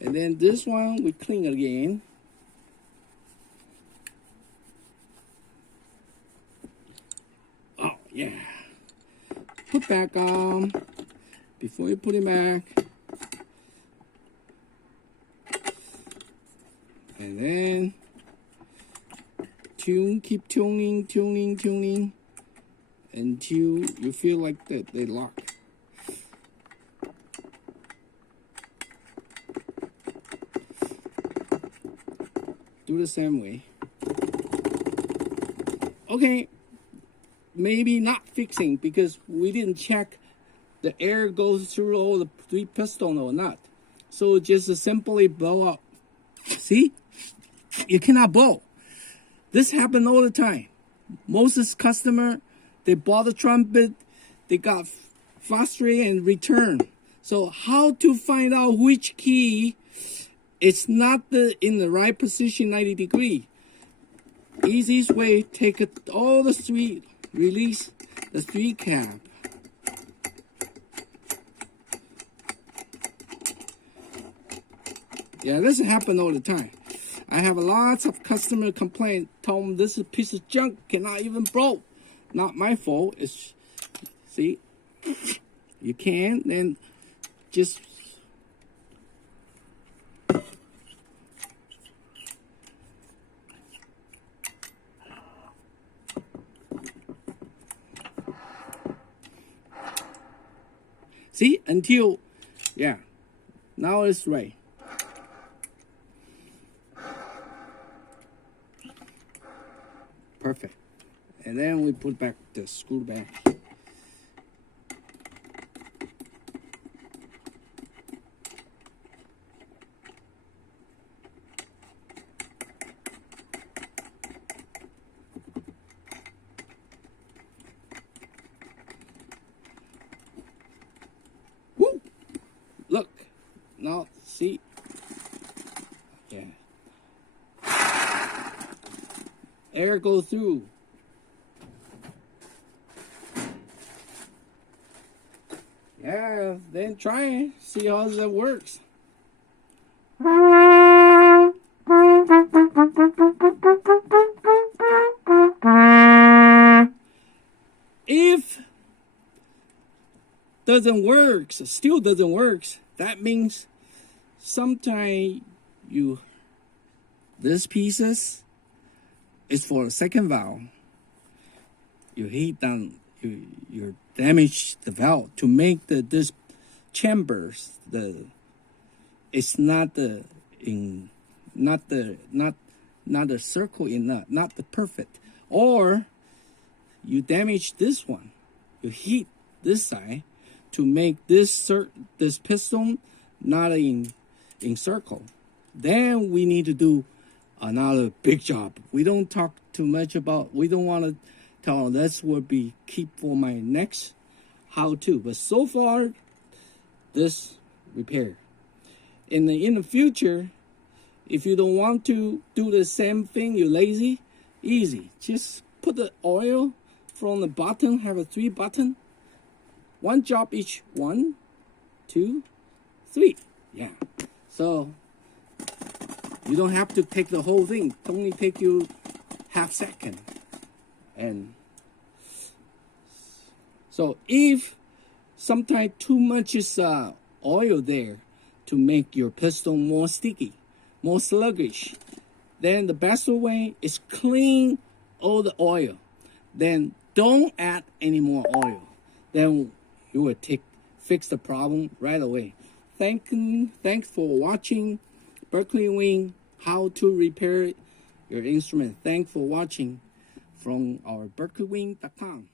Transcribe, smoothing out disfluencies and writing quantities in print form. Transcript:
And then this one we clean again. Oh yeah. Put back on before you put it back. And then keep tuning until you feel like that they lock. Do the same way. Okay, maybe not fixing because we didn't check the air goes through all the 3 pistons or not. So just simply blow up. See? You cannot blow. This happened all the time. Most customer, they bought the trumpet, they got frustrated and returned. So how to find out which key it's not in the right position 90 degrees? Easiest way, take all the 3, release the 3 cap. Yeah, this happens all the time. I have lots of customer complaint, told them this is a piece of junk, cannot even blow. Not my fault. It's, see, you can, then just see until, yeah, now it's right. Perfect. And then we put back the screw back. Woo! Look. Now see. Yeah. Air go through. Yeah, then try it. See how that works. If doesn't work, still doesn't work, that means sometimes this pieces is for the second valve. You heat down, you damage the valve to make this chambers it's not the circle enough, not the perfect, or you damage this one. You heat this side to make this piston not in circle. Then we need to do another big job. We don't talk too much about, we don't want to tell, this will be keep for my next how-to. But so far, this repair. In the future, if you don't want to do the same thing, you're lazy, easy. Just put the oil from the button, have a 3 button. 1 job each. 1, 2, 3. Yeah. So you don't have to take the whole thing. It only take you half second. And so if sometimes too much is oil there to make your piston more sticky, more sluggish, then the best way is clean all the oil. Then don't add any more oil. Then you will fix the problem right away. Thanks for watching Berkeley Wing, how to repair your instrument. Thanks for watching from our berkeleywing.com.